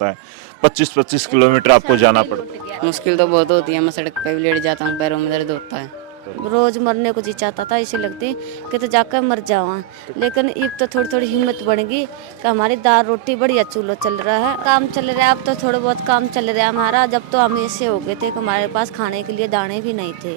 पड़ता है, 25-25 किलोमीटर आपको जाना पड़ता है। मुश्किल तो बहुत होती है, मैं सड़क पे भी लेट जाता हूँ, पैरों में दर्द होता है। रोज मरने को जी चाहता था, इसे लगती कि तो जाकर मर जावा, लेकिन अब तो थोड़ी थोड़ी हिम्मत बन गई कि हमारी दाल रोटी बढ़िया चूल्हा चल रहा है, काम चल रहा है। अब तो थोड़ा बहुत काम चल रहा है हमारा। जब तो हम ऐसे हो गए थे कि हमारे पास खाने के लिए दाने भी नहीं थे,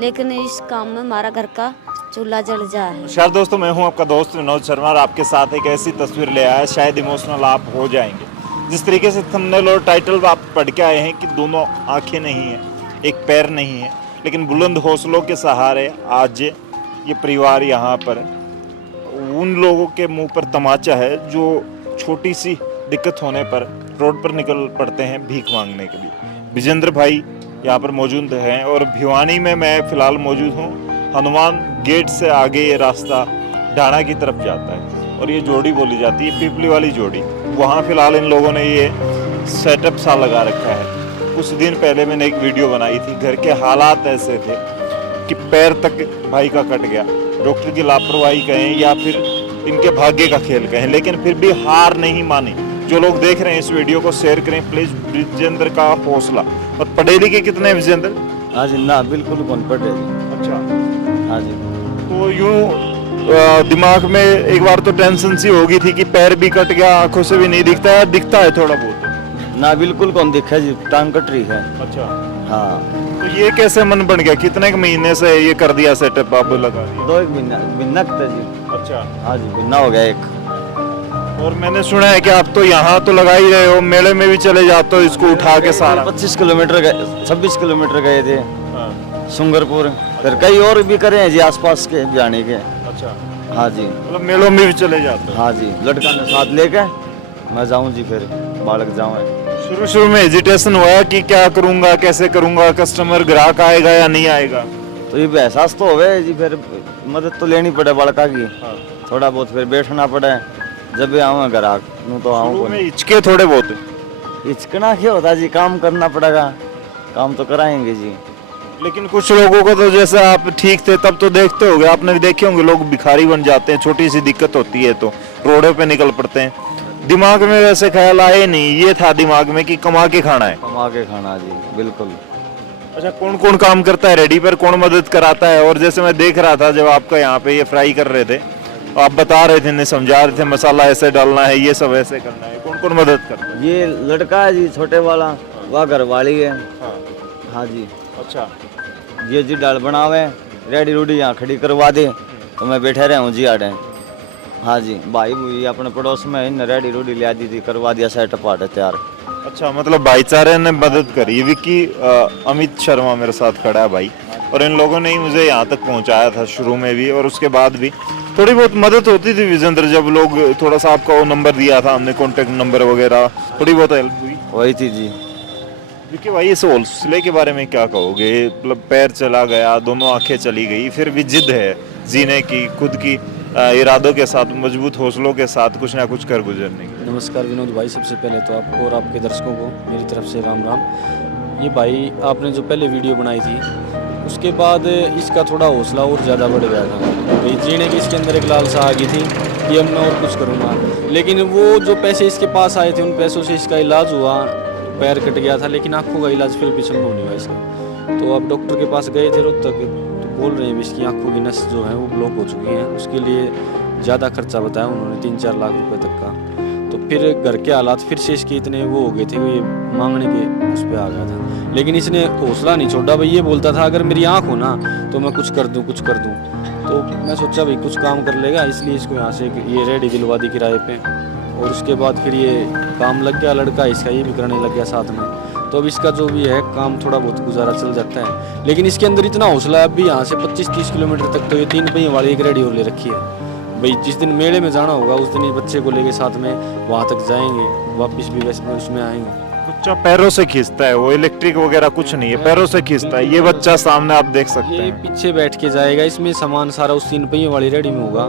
लेकिन इस काम में हमारा घर का चूल्हा जल जाए। नमस्कार दोस्तों, मैं हूं आपका दोस्त विनोद शर्मा और आपके साथ एक ऐसी तस्वीर ले आया, शायद इमोशनल आप हो जाएंगे। जिस तरीके से थंबनेल और टाइटल आप पढ़ के आए हैं कि दोनों आंखें नहीं है, एक पैर नहीं है, लेकिन बुलंद हौसलों के सहारे आज ये परिवार यहाँ पर उन लोगों के मुंह पर तमाचा है जो छोटी सी दिक्कत होने पर रोड पर निकल पड़ते हैं भीख मांगने के लिए। विजेंद्र भाई यहाँ पर मौजूद हैं और भिवानी में मैं फिलहाल मौजूद हूँ। हनुमान गेट से आगे ये रास्ता ढाणा की तरफ जाता है और ये जोड़ी बोली जाती है, पिपली वाली जोड़ी। वहाँ फिलहाल इन लोगों ने ये सेटअप सा लगा रखा है। कुछ दिन पहले मैंने एक वीडियो बनाई थी, घर के हालात ऐसे थे कि पैर तक भाई का कट गया। डॉक्टर की लापरवाही कहें या फिर इनके भाग्य का खेल कहें, लेकिन फिर भी हार नहीं मानी। जो लोग देख रहे हैं इस वीडियो को शेयर करें प्लीज। विजेंद्र का हौसला। और पढ़े लिखे कितने हैं विजेंद्र? हाँ जी, ना बिल्कुल कौन पढ़े जी। अच्छा, हाँ जी। तो यूं दिमाग में एक बार तो टेंशन सी होगी थी कि पैर भी कट गया, आंखों से भी नहीं दिखता है, दिखता है थोड़ा बहुत? ना बिल्कुल कौन दिखा जी, टांग कट रही है। अच्छा, हाँ। तो ये कैसे मन बन गया? कितने के महीने से ये कर दिया सेटअप आप लगा दिया? 2 महीना था जी। अच्छा, हाँ जी, महीना हो गया एक। और मैंने सुना है कि आप तो यहाँ तो लगा ही रहे हो, मेले में भी चले जाते हो इसको उठा के सारा? 25 किलोमीटर गए, 26 किलोमीटर गए थे हाँ। सुंगरपुर। फिर कई और भी करे हैं जी आसपास के जाने के। अच्छा, हाँ जी। मतलब मेलों में भी चले जाते हो? हाँ जी, लड़का ने साथ लेके मैं जाऊँ जी, फिर बालक जाऊँ। शुरू में हेजिटेशन हुआ कि क्या करूंगा, कैसे करूंगा, कस्टमर ग्राहक आएगा या नहीं आएगा? तो ये एहसास तो हो जी, फिर मदद तो लेनी पड़े बड़का की। हाँ। थोड़ा बहुत फिर बैठना पड़े, जब भी आऊँ ग्राहक नू तो आऊँ। में हिचके थोड़े बहुत? हिचकना क्या होता जी, काम करना पड़ेगा, काम तो कराएंगे जी। लेकिन कुछ लोगों को तो जैसे आप ठीक थे तब तो देखते होंगे, आपने भी देखे होंगे, लोग भिखारी बन जाते हैं, छोटी सी दिक्कत होती है तो रोडों पे निकल पड़ते हैं। दिमाग में वैसे ख्याल आए नहीं, ये था दिमाग में कि कमा के खाना है? कमा के खाना जी, बिल्कुल। अच्छा, कौन कौन काम करता है रेडी पर, कौन मदद कराता है? और जैसे मैं देख रहा था जब आपका यहाँ पे ये फ्राई कर रहे थे, आप बता रहे थे, नहीं समझा रहे थे, मसाला ऐसे डालना है, ये सब ऐसे करना है, कौन कौन मदद करता है? ये लड़का है जी छोटे वाला, वह घर वाली है। हाँ। हाँ जी। अच्छा, ये जी दाल बनावे, रेडी रूडी यहाँ खड़ी करवा दे तो मैं बैठे रहा हूँ जी आड़े। हाँ जी, भाई भूई अपने पड़ोस में इन रेडी रूडी ले दी थी, करवा दिया सेटअप आटे तैयार। अच्छा, मतलब भाईचारे ने मदद करी। विक्की अमित शर्मा मेरे साथ खड़ा है भाई, और इन लोगों ने ही मुझे यहाँ तक पहुँचाया था शुरू में भी और उसके बाद भी। थोड़ी बहुत मदद होती थी विजेंद्र, जब लोग थोड़ा सा आपका वो नंबर दिया था हमने, कॉन्टेक्ट नंबर वगैरह, थोड़ी बहुत हेल्प हुई? वही थी जी। विक्की भाई, इस हौसले के बारे में क्या कहोगे? मतलब पैर चला गया, दोनों आंखें चली गई, फिर भी जिद है जीने की, खुद की इरादों के साथ, मजबूत हौसलों के साथ कुछ ना कुछ कर गुजरने की। नमस्कार विनोद भाई, सबसे पहले तो आपको और आपके दर्शकों को मेरी तरफ से राम राम। ये भाई आपने जो पहले वीडियो बनाई थी उसके बाद इसका थोड़ा हौसला और ज़्यादा बढ़ गया था भाई, जीने की इसके अंदर एक लालसा आ गई थी कि अब मैं और कुछ करूँगा। लेकिन वो जो पैसे इसके पास आए थे उन पैसों से इसका इलाज हुआ, पैर कट गया था लेकिन आँखों का इलाज फिर भी संभव नहीं हुआ इसका। तो अब डॉक्टर के पास गए थे रोहतक, बोल रहे हैं इसकी आंखों की नस जो है वो ब्लॉक हो चुकी है। उसके लिए ज़्यादा खर्चा बताया उन्होंने, 3-4 लाख रुपए तक का। तो फिर घर के हालात फिर से इसके इतने वो हो गए थे, ये मांगने के उस पर आ गया था। लेकिन इसने हौसला नहीं छोड़ा भाई, ये बोलता था अगर मेरी आँख हो ना तो मैं कुछ कर दूँ, कुछ कर दूँ। तो मैं सोचा भाई कुछ काम कर लेगा, इसलिए इसको यहाँ से ये रेडी दिलवा दी किराए पे। और उसके बाद फिर ये काम लग गया, लड़का इसका ये भी करने लग गया साथ में। तो अब इसका जो भी है काम थोड़ा बहुत गुजारा चल जाता है। लेकिन इसके अंदर इतना हौसला है, अब भी यहाँ से 25-30 किलोमीटर तक तो ये 3 पहिए वाली एक रेडी और ले रखी है भाई। जिस दिन मेले में जाना होगा उस दिन ये बच्चे को लेके साथ में वहाँ तक जाएंगे, वापस भी वैसे उसमें आएंगे। बच्चा पैरों से खींचता है, वो इलेक्ट्रिक वगैरह कुछ नहीं है, पैरों से खींचता है। ये बच्चा सामने आप देख सकते ये हैं, पीछे बैठ के जाएगा, इसमें सामान सारा उस 3 पहिए वाली रेडी में होगा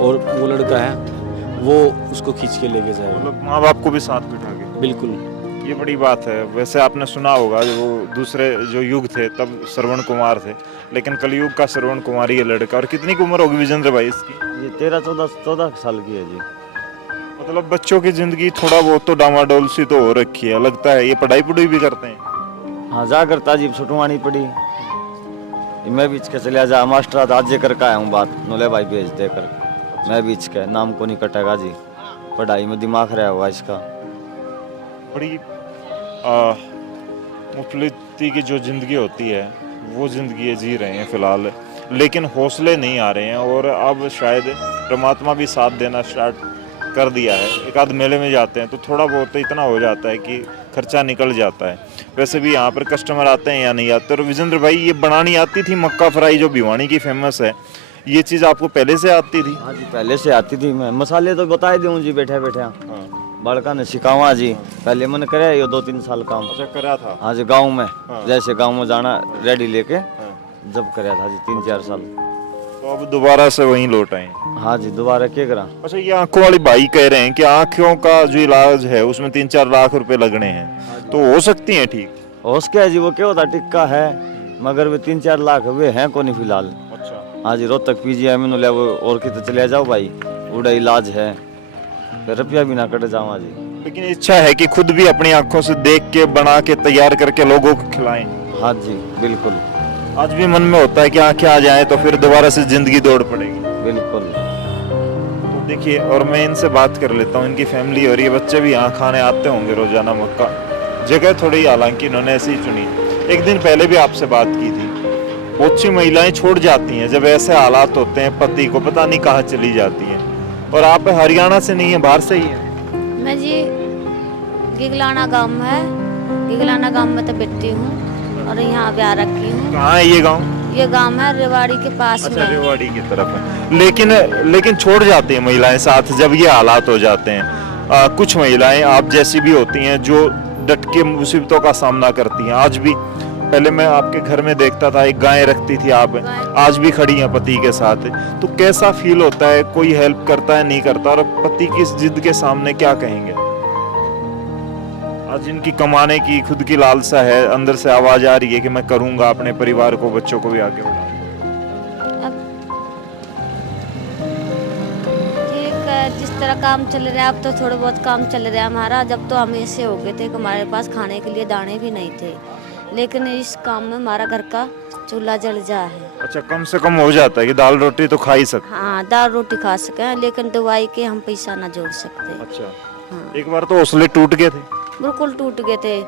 और वो लड़का है वो उसको खींच के लेके जाएगा। मतलब माँ बाप को भी साथ बिठा के। बिल्कुल, ये बड़ी बात है। वैसे आपने सुना होगा जो वो दूसरे जो युग थे तब श्रवण कुमार थे, लेकिन कलयुग का श्रवण कुमार ही है लड़का। और कितनी की उम्र होगी विजेंद्र भाई इसकी? ये 13-14 साल की है जी। मतलब बच्चों की जिंदगी थोड़ा बहुत तो डामाडोल सी तो हो रखी है, लगता है। ये पढ़ाई पढ़ाई भी करते हैं? हाँ जा करता जी, छुटवानी पड़ी। मैं बीच के चलिया जा मास्टर आज जे करके आया हूँ बात, नोले भाई भेज दे कर। मैं बीच के नाम को नहीं कटेगा जी, पढ़ाई में दिमाग रहा हुआ इसका। बड़ी मुफलिती की जो जिंदगी होती है वो जिंदगी जी रहे हैं फिलहाल, लेकिन हौसले नहीं आ रहे हैं। और अब शायद परमात्मा भी साथ देना स्टार्ट कर दिया है। एक आध मेले में जाते हैं तो थोड़ा बहुत तो इतना हो जाता है कि खर्चा निकल जाता है। वैसे भी यहाँ पर कस्टमर आते हैं या नहीं आते। और विजेंद्र भाई, ये बनानी आती थी मक्का फ्राई जो भिवानी की फेमस है, ये चीज़ आपको पहले से आती थी? हाँ जी पहले से आती थी। मैं मसाले तो बता दूँ जी बैठे बैठे, बड़का ने सिखावा जी। पहले मैंने कराया ये 2-3 साल काम। अच्छा, करा था? हाँ जी गाँव में, जैसे गाँव में जाना रेडी लेके जब कराया था जी 3-4 साल। तो अब दोबारा से वहीं लौट आए? हाँ जी दोबारा क्या करा। अच्छा, ये आंखों वाली भाई कह रहे हैं कि आंखों का जो इलाज है उसमें 3-4 लाख रुपए लगने हैं, तो हो सकती हैं ठीक? हो उसके है जी, वो क्या होता टिक्का है, मगर वे 3-4 लाख वे हैं को नहीं फिलहाल। अच्छा। हाँ जी रोहतक पीजीआई में ले वो और कितने चले जाओ भाई, उड़ा इलाज है, फिर रुपया भी ना कट जाओ जी। लेकिन इच्छा है कि खुद भी अपनी आंखों से देख के बना के तैयार करके लोगों को खिलाएं? हाँ जी बिल्कुल। आज भी मन में होता है कि आंखें आ जाएं तो फिर दोबारा से जिंदगी दौड़ पड़ेगी? बिल्कुल। तो देखिए, और मैं इनसे बात कर लेता हूँ, इनकी फैमिली और ये बच्चे भी यहाँ खाने आते होंगे रोजाना मक्का। जगह थोड़ी हालांकि इन्होंने ऐसी ही चुनी। एक दिन पहले भी आपसे बात की थी। बहुत सी महिलाएं छोड़ जाती हैं जब ऐसे हालात होते हैं, पति को पता नहीं कहाँ चली जाती हैं। और आप हरियाणा से नहीं है, बाहर से ही है? मैं जी गिगलाना गांव में है, गिगलाना गांव में तो बैठी हूँ और यहाँ ब्याह रखी हूँ। कहाँ है ये गाँव? ये गांव है रेवाड़ी के पास अच्छा, में। रेवाड़ी की तरफ है। लेकिन छोड़ जाती हैं महिलाएं साथ जब ये हालात हो जाते हैं। कुछ महिलाएं आप जैसी भी होती हैं जो डट के मुसीबतों का सामना करती हैं। आज भी, पहले मैं आपके घर में देखता था एक गाय रखती थी आप, आज भी खड़ी हैं पति के साथ। तो कैसा फील होता है? कोई हेल्प करता है, नहीं करता? और पति की इस जिद के सामने क्या कहेंगे? आज इनकी कमाने की खुद की लालसा है, अंदर से आवाज आ रही है कि मैं करूंगा, अपने परिवार को, बच्चों को भी आगे बढ़ाऊंगा। अब ठीक है, जिस तरह काम चल रहा है, अब तो थोड़ा बहुत काम चल रहा है हमारा। जब तो हम ऐसे हो गए थे कि हमारे पास खाने के लिए दाने भी नहीं थे, लेकिन इस काम में हमारा घर का चूल्हा जल जा है। अच्छा, कम से कम हो जाता है कि दाल रोटी तो खा ही सकते? हाँ, दाल रोटी खा सके, लेकिन दवाई के हम पैसा ना जोड़ सकते। अच्छा। हाँ, एक बार तो हौसले टूट गए थे? बिल्कुल टूट गए थे।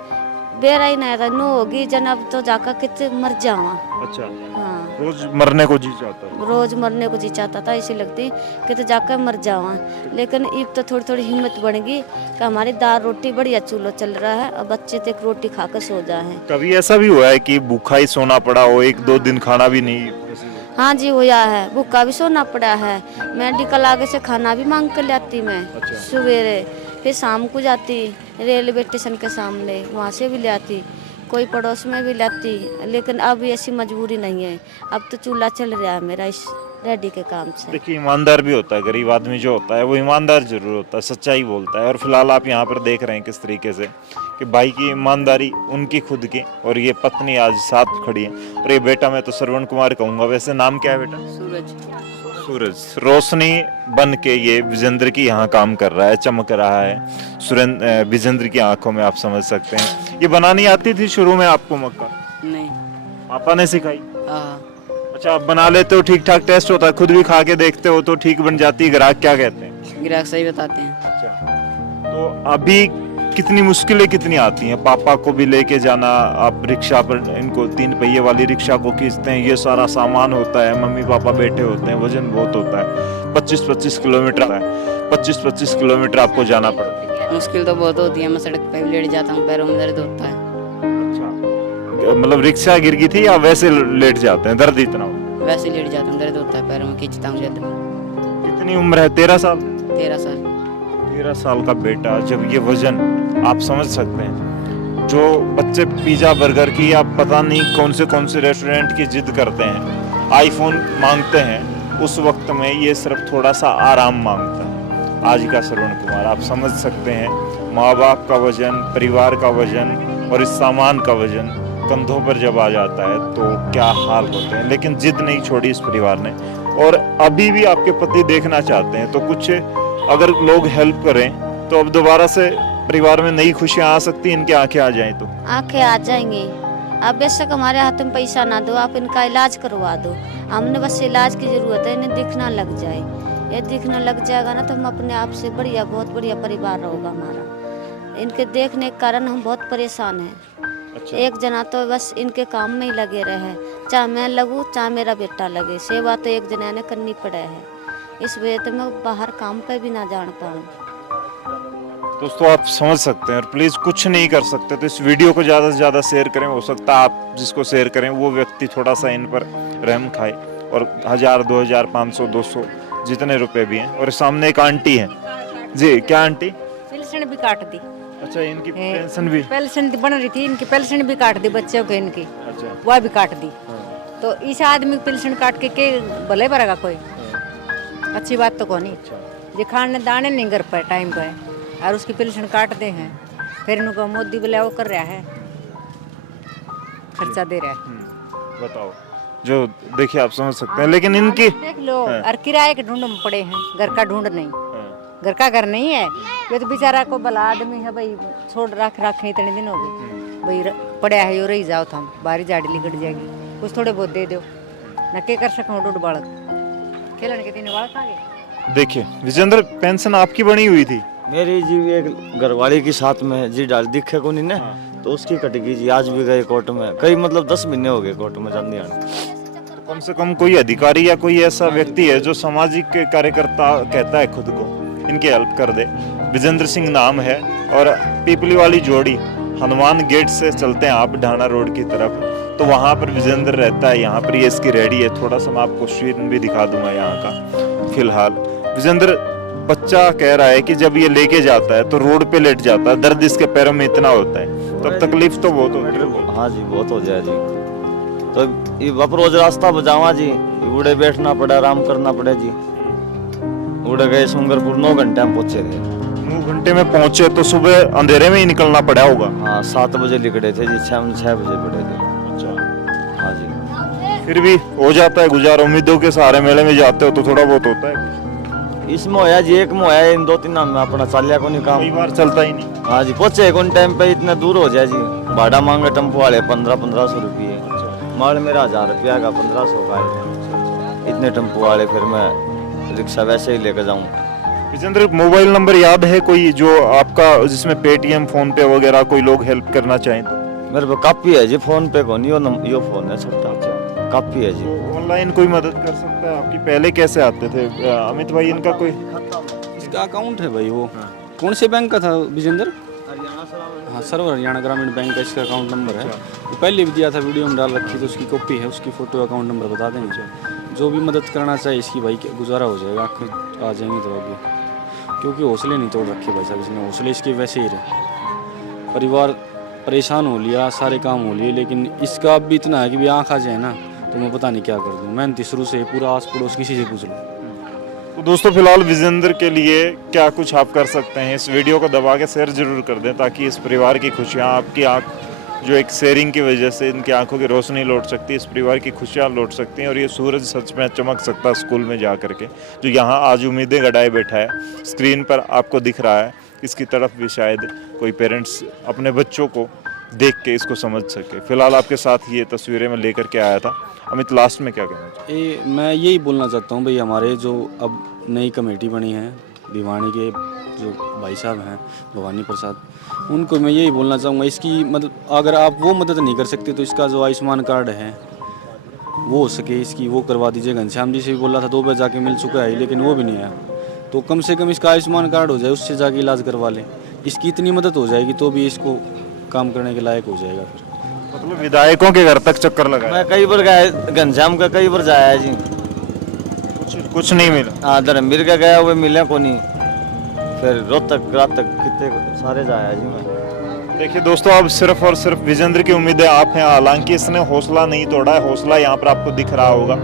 बेरा ही नहीं था, नो होगी जन, अब तो जाकर कितने मर जावा। अच्छा। हाँ, रोज मरने को जी चाहता है? रोज मरने को जी चाहता था, ऐसी लगती कि तो जाकर मर जावा। लेकिन अब तो थोड़ी थोड़ी हिम्मत बढ़ गई कि हमारी दाल रोटी बढ़िया चूल्हा चल रहा है और बच्चे तो एक रोटी खाकर सो जाए। कभी ऐसा भी हुआ है कि भूखा ही सोना पड़ा हो, 1-2 दिन खाना भी नहीं? हाँ जी हुआ है, भूखा भी सोना पड़ा है। मेडिकल आगे से खाना भी मांग कर लाती मैं। अच्छा। सवेरे फिर शाम को जाती रेलवे स्टेशन के सामने, वहाँ से भी ले आती, कोई पड़ोस में भी लाती। लेकिन अब ऐसी मजबूरी नहीं है, अब तो चूल्हा चल रहा है मेरा इस रेडी के काम से। देखिए, ईमानदार भी होता है, गरीब आदमी जो होता है वो ईमानदार जरूर होता है, सच्चाई बोलता है। और फिलहाल आप यहाँ पर देख रहे हैं किस तरीके से कि भाई की ईमानदारी, उनकी खुद की, और ये पत्नी आज साथ खड़ी है। और ये बेटा, मैं तो श्रवण कुमार कहूँगा, वैसे नाम क्या है बेटा? सूरज। सूरज। रोशनी बन के ये विजेंद्र की यहाँ काम कर रहा है, चमक रहा है विजेंद्र की आंखों में, आप समझ सकते हैं। ये बनानी आती थी शुरू में आपको मक्का? नहीं। पापा ने सिखाई? हाँ। अच्छा, आप बना लेते हो, ठीक ठाक टेस्ट होता है, खुद भी खा के देखते हो तो ठीक बन जाती है? ग्राहक क्या कहते हैं? ग्राहक सही बताते हैं। अच्छा, तो अभी कितनी मुश्किलें कितनी आती हैं? पापा को भी लेके जाना, आप रिक्शा पर इनको 3 पहिए वाली रिक्शा को खींचते हैं, ये सारा सामान होता है, मम्मी पापा बैठे होते हैं, वजन बहुत होता है, 25-25 किलोमीटर है, 25-25 किलोमीटर आपको जाना पड़ता है। मुश्किल तो बहुत होती है, मैं सड़क पे भी लेट जाता हूँ, पैरों में दर्द होता है। अच्छा, मतलब रिक्शा गिर गई थी या वैसे लेट जाते हैं, दर्द इतना हो? वैसे लेट जाता हूँ, दर्द होता है, पैरों में खींचता हूँ जब। कितनी उम्र है? 13 साल? 13 साल। 13 साल का बेटा, जब ये वजन, आप समझ सकते हैं। जो बच्चे पिज्जा बर्गर की या पता नहीं कौन से रेस्टोरेंट की जिद करते हैं, आईफोन मांगते हैं, उस वक्त में ये सिर्फ थोड़ा सा आराम मांगता है। आज का श्रवण कुमार, आप समझ सकते हैं, माँ बाप का वजन, परिवार का वजन और इस सामान का वजन कंधों पर जब आ जाता है तो क्या हाल होते हैं। लेकिन जिद नहीं छोड़ी इस परिवार ने, और अभी भी आपके पति देखना चाहते हैं। तो कुछ अगर लोग हेल्प करें तो अब दोबारा से परिवार में नई खुशियां आ सकती हैं, इनकी आंखें आ जाएं तो। आंखें आ जाएंगी। अब बेशक हमारे हाथ में पैसा ना दो, आप इनका इलाज करवा दो। हमने बस इलाज की जरूरत है, इन्हें दिखना लग जाए। ये दिखना लग जाएगा ना तो हम अपने आप से बढ़िया, बहुत बढ़िया परिवार होगा हमारा। इनके देखने के कारण हम बहुत परेशान हैं। अच्छा। एक जना तो बस इनके काम में ही लगे रहे, चाहे मैं लगूँ चाहे मेरा बेटा लगे, सेवा तो एक जना ने करनी पड़े है। इस वजह से मैं बाहर काम पे भी ना जान पाऊँ। दोस्तों आप समझ सकते हैं, और प्लीज कुछ नहीं कर सकते तो इस वीडियो को ज्यादा से ज्यादा शेयर करें। हो सकता है आप जिसको शेयर करें वो व्यक्ति थोड़ा सा इन पर रहम खाए, और 1000, 2000, 500, 200 जितने रुपए भी हैं। और सामने एक आंटी है जी। क्या आंटी? पेंशन भी काट दी। अच्छा, इनकी पेंशन भी? पेंशन बन रही थी, इनकी पेंशन भी काट दी बच्चों को, इनकी अच्छा, वह भी काट दी। तो इस आदमी की पेंशन काट के भले भरेगा कोई? अच्छी बात तो कौन नहीं। ये खाने दाने नहीं कर पाए टाइम पे, और उसकी पेंशन काटते हैं। फिर इनको मोदी बोले वो कर रहा है, खर्चा दे रहा है। बताओ। जो देखिए आप समझ सकते हैं, लेकिन इनकी देख लो, और किराए के ढूंढ में पड़े हैं, घर का ढूंढ नहीं। घर का घर नहीं है, ये तो बेचारा को भला आदमी है भाई, छोड़ रखे इतने दिन हो गए भाई, पड़ा है यो रही जाओ, थम बारी झाड़ी लिकट जाएगी, कुछ थोड़े बहुत दे दो न के कर सकूँ। डूड बालक खेलने के 3 बालक आ गए। देखिए विजेंद्र, पेंशन आपकी बनी हुई थी? मेरी जी एक घरवाली के साथ में जी डाल दिखे को नहीं ने, तो उसकी कटेगी जी। आज भी गए कोर्ट में, कई मतलब 10 महीने हो गए कोर्ट में जाने आने। तो कम से कम कोई अधिकारी या कोई ऐसा व्यक्ति है जो सामाजिक कार्यकर्ता कहता है खुद को, इनकी हेल्प कर दे। विजेंद्र सिंह नाम है, और पीपली वाली जोड़ी हनुमान गेट से चलते हैं आप ढाना रोड की तरफ, तो वहाँ पर विजेंद्र रहता है। यहाँ पर ये इसकी रेडी है। थोड़ा सा मैं आपको सीन भी दिखा दूंगा यहाँ का। फिलहाल विजेंद्र, बच्चा कह रहा है कि जब ये लेके जाता है तो रोड पे लेट जाता है, दर्द इसके पैरों में इतना होता है, तब तकलीफ तो बहुत होती है। हाँ जी, बहुत हो जाए जी। तो ये रोज रास्ता बजावा जी, उड़े बैठना पड़ा, आराम करना पड़े जी। उड़े गए सुंगरपुर, 9 घंटे में पहुंचे थे। 9 घंटे में पहुंचे तो सुबह अंधेरे में ही निकलना पड़ा होगा? हाँ, 7 बजे निकले थे जी, 6 बजे पड़े थे। अच्छा। हाँ जी, फिर भी हो जाता है गुजारा। उम्मीदों के सहारे मेले में जाते हो तो थोड़ा बहुत होता है। इसमें होया जी, एक में होया, इन 2-3 में अपना चालिया को नहीं काम। कई बार चलता ही नहीं। हाँ जी, पहुंचे कौन टाइम पे, इतने दूर हो जाए जी। भाड़ा मांगे टेम्पो वाले 1500 रुपये। माल मेरा 1000 रुपया का, 1500 का है। इतने टेम्पो वाले, फिर मैं रिक्शा वैसे ही लेकर जाऊँ। विजेंद्र, मोबाइल नंबर याद है कोई जो आपका, जिसमें पेटीएम, फोन पे वगैरह कोई लोग हेल्प करना चाहें तो? मेरे पे कापी है जी, फोन पे को नहीं, यो फोन है छोटा, कापी है जी। ऑनलाइन कोई मदद कर सकता है आपकी? पहले कैसे आते थे अमित भाई? इनका कोई इसका अकाउंट है भाई। वो कौन से बैंक का था विजेंद्र? हाँ, सर्वर हरियाणा ग्रामीण बैंक का इसका अकाउंट नंबर है। वो पहले भी दिया था, वीडियो में डाल रखी, तो उसकी कॉपी है, उसकी फ़ोटो, अकाउंट नंबर बता देंगे। जो भी मदद करना चाहे इसकी भाई, गुजारा हो जाएगा, आँखें आ जाएंगी तो आगे। क्योंकि हौसले नहीं तोड़ रखे भाई साहब इसने, हौसले इसके वैसे ही रहे। परिवार परेशान हो लिया, सारे काम हो लिए, लेकिन इसका अब भी इतना है कि भी आँख आ जाए ना तो मैं पता नहीं क्या कर दूँ। मेहनती शुरू से पूरा आस पड़ोस किसी से पूछ लो। तो दोस्तों फिलहाल विजेंद्र के लिए क्या कुछ आप कर सकते हैं, इस वीडियो को दबा के शेयर जरूर कर दें, ताकि इस परिवार की खुशियाँ, आपकी आँख जो एक शेयरिंग की वजह से इनकी आंखों की रोशनी लौट सकती है, इस परिवार की खुशियाँ लौट सकती हैं, और ये सूरज सच में चमक सकता है स्कूल में जा करके, जो यहाँ आज उम्मीदें गड़ाए बैठा है। स्क्रीन पर आपको दिख रहा है, इसकी तरफ भी शायद कोई पेरेंट्स अपने बच्चों को देख के इसको समझ सके। फिलहाल आपके साथ ये तस्वीरें मैं लेकर के आया था। अमित, लास्ट में क्या कहना चाहिए? मैं यही बोलना चाहता हूँ भाई, हमारे जो अब नई कमेटी बनी है, भिवानी के जो भाई साहब हैं भवानी प्रसाद, उनको मैं यही बोलना चाहूँगा, इसकी मदद, अगर आप वो मदद नहीं कर सकते तो इसका जो आयुष्मान कार्ड है वो हो सके इसकी वो करवा दीजिए। घनश्याम जी से भी बोला था, 2 बार जाके मिल चुका है, लेकिन वो भी नहीं आया। तो कम से कम इसका आयुष्मान कार्ड हो जाए, उससे जाके इलाज करवा लें। इसकी इतनी मदद हो जाएगी तो भी इसको काम करने के लायक हो जाएगा। फिर मतलब विधायकों के घर तक चक्कर लगाया? मैं कई बार गया, घनश्याम का कई बार जाया जी, कुछ नहीं मिला। हाँ, धर्मवीर का गया, वो मिले को नहीं। फिर रोहतक, रात तक कितने सारे जाया जी मैं। देखिए दोस्तों, अब सिर्फ और सिर्फ विजेंद्र की उम्मीदें आप हैं। हालांकि इसने हौसला नहीं तोड़ा है, हौसला यहाँ पर आपको दिख रहा होगा।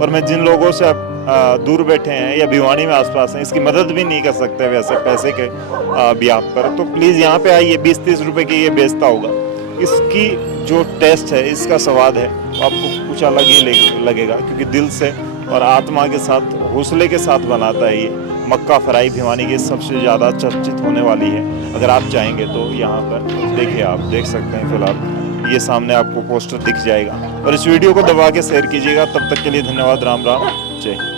और मैं जिन लोगों से दूर बैठे हैं या भिवानी में आसपास हैं, इसकी मदद भी नहीं कर सकते वैसे पैसे के ब्याह पर, तो प्लीज़ यहाँ पे आइए। 20-30 रुपए की ये बेचता होगा। इसकी जो टेस्ट है, इसका स्वाद है, आपको कुछ अलग ही लगेगा, क्योंकि दिल से और आत्मा के साथ, हौसले के साथ बनाता है ये। मक्का फ्राई भिवानी की सबसे ज़्यादा चर्चित होने वाली है। अगर आप चाहेंगे तो यहाँ पर देखिए, आप देख सकते हैं फिलहाल ये सामने आपको पोस्टर दिख जाएगा। और इस वीडियो को दबा के शेयर कीजिएगा। तब तक के लिए धन्यवाद। राम राम, जय हिंद।